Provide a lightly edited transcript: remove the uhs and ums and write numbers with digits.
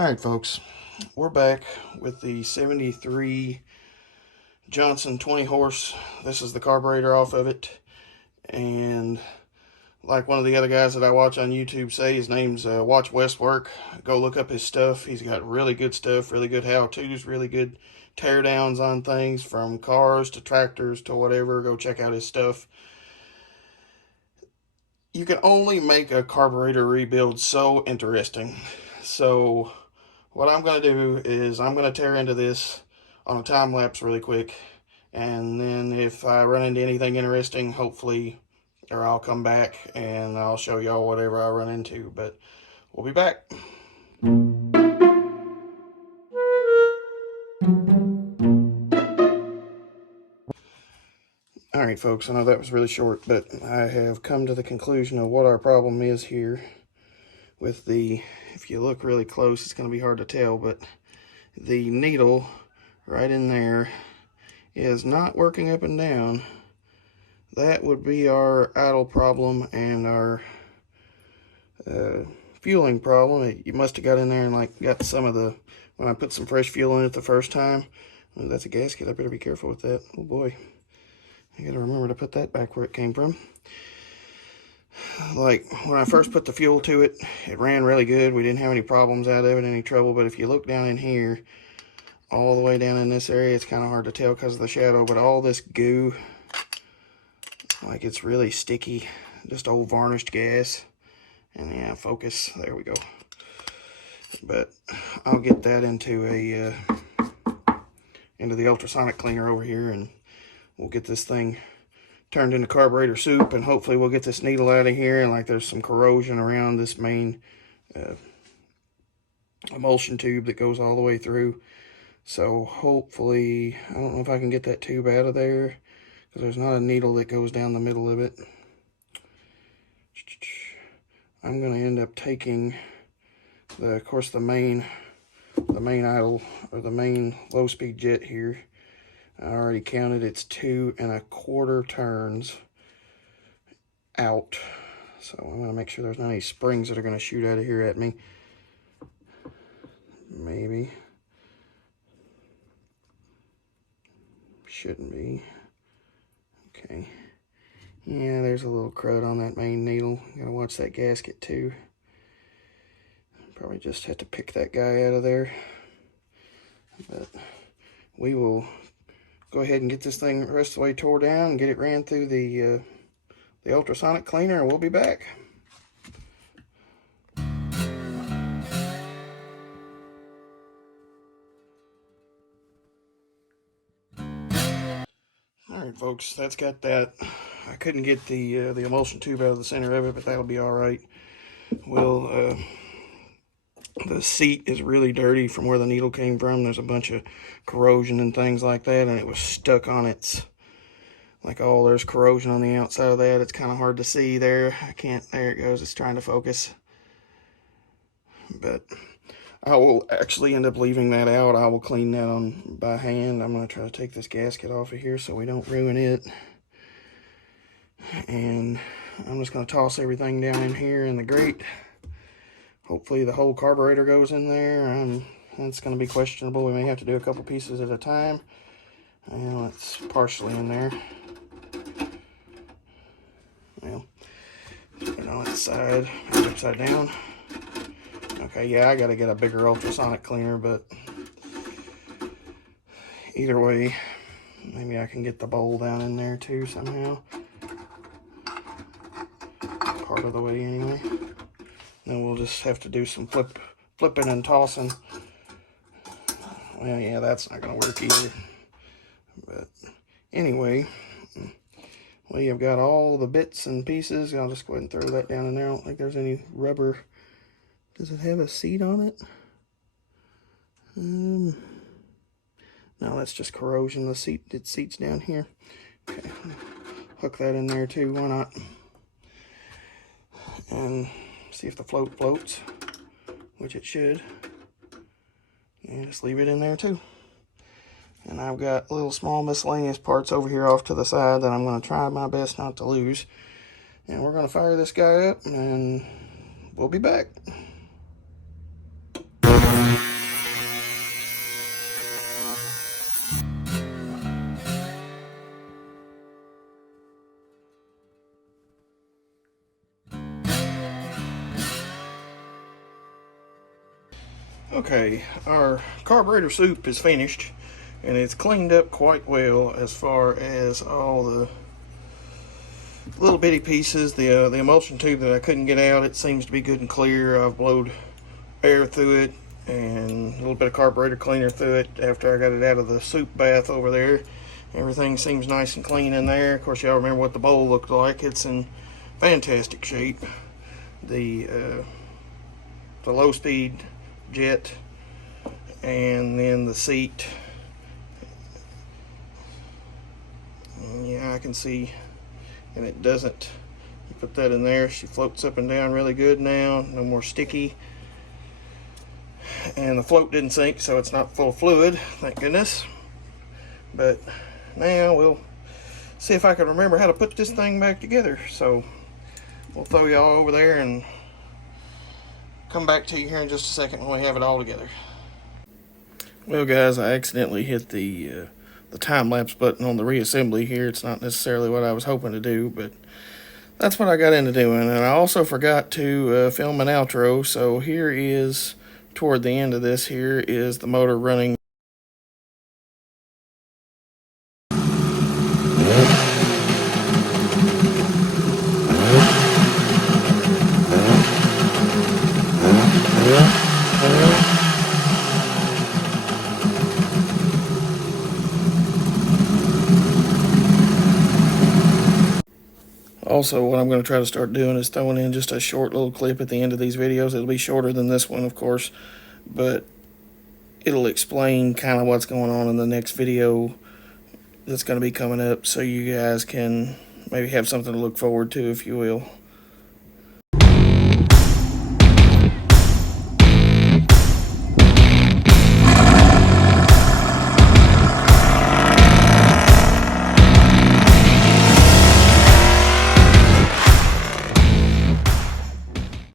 Alright folks, we're back with the 73 Johnson 20 horse. This is the carburetor off of it, and like one of the other guys that I watch on YouTube say, his name's Watch West Work. Go look up his stuff. He's got really good stuff, really good how-tos, really good teardowns on things from cars to tractors to whatever. Go check out his stuff. You can only make a carburetor rebuild so interesting. So what I'm going to do is I'm going to tear into this on a time lapse really quick, and then if I run into anything interesting, hopefully, or I'll come back and I'll show y'all whatever I run into, but we'll be back. Alright folks, I know that was really short, but I have come to the conclusion of what our problem is here with the, if you look really close, it's going to be hard to tell, but the needle right in there is not working up and down. That would be our idle problem and our fueling problem. You must have got in there and like got some of the, when I put some fresh fuel in it the first time. Oh, that's a gasket. I better be careful with that. Oh boy, I gotta remember to put that back where it came from. Like when I first put the fuel to it, it ran really good. We didn't have any problems out of it, any trouble. But if you look down in here, all the way down in this area, it's kind of hard to tell because of the shadow, but all this goo, like it's really sticky, just old varnished gas. And yeah, focus, there we go. But I'll get that into the ultrasonic cleaner over here, and we'll get this thing turned into carburetor soup, and hopefully we'll get this needle out of here. And like there's some corrosion around this main emulsion tube that goes all the way through. So hopefully, I don't know if I can get that tube out of there, because there's not a needle that goes down the middle of it. I'm going to end up taking of course the main idle, or the main low speed jet here. I already counted, it's 2 1/4 turns out. So I'm going to make sure there's not any springs that are going to shoot out of here at me. Maybe. Shouldn't be. Okay. Yeah, there's a little crud on that main needle. Gotta watch that gasket too. Probably just have to pick that guy out of there. But we will go ahead and get this thing the rest of the way tore down and get it ran through the ultrasonic cleaner, and we'll be back. Alright folks, that's got that. I couldn't get the emulsion tube out of the center of it, but that'll be alright. We'll, the seat is really dirty from where the needle came from. There's a bunch of corrosion and things like that, and it was stuck on its, like, oh, there's corrosion on the outside of that. It's kind of hard to see there. I can't, there it goes, it's trying to focus. But I will actually end up leaving that out. I will clean that on by hand. I'm going to try to take this gasket off of here so we don't ruin it. And I'm just going to toss everything down in here in the grate. Hopefully the whole carburetor goes in there. It's going to be questionable. We may have to do a couple pieces at a time. And it's partially in there. Well, put it on its side, maybe upside down. Okay, yeah, I got to get a bigger ultrasonic cleaner, but either way, maybe I can get the bowl down in there too somehow. Part of the way anyway. Then we'll just have to do some flipping and tossing. Well, yeah, that's not going to work either. But anyway, we have got all the bits and pieces. I'll just go ahead and throw that down in there. I don't think there's any rubber. Does it have a seat on it? No, that's just corrosion. The seat's down here. Okay, hook that in there too. Why not? And see if the float floats, which it should. And just leave it in there too. And I've got little small miscellaneous parts over here off to the side that I'm going to try my best not to lose. And we're going to fire this guy up, and we'll be back. Okay, our carburetor soup is finished, and it's cleaned up quite well as far as all the little bitty pieces. The emulsion tube that I couldn't get out, it seems to be good and clear. I've blowed air through it and a little bit of carburetor cleaner through it after I got it out of the soup bath over there. Everything seems nice and clean in there. Of course, y'all remember what the bowl looked like. It's in fantastic shape. The low speed jet, and then the seat. And yeah, I can see, and it doesn't. You put that in there, she floats up and down really good now. No more sticky. And the float didn't sink, so it's not full of fluid, thank goodness. But now we'll see if I can remember how to put this thing back together. So we'll throw y'all over there and come back to you here in just a second when we have it all together. Well, guys, I accidentally hit the time-lapse button on the reassembly here. It's not necessarily what I was hoping to do, but that's what I got into doing. And I also forgot to film an outro, so here is, toward the end of this, here is the motor running. Also, what I'm going to try to start doing is throwing in just a short little clip at the end of these videos. It'll be shorter than this one, of course, but it'll explain kind of what's going on in the next video that's going to be coming up, so you guys can maybe have something to look forward to, if you will.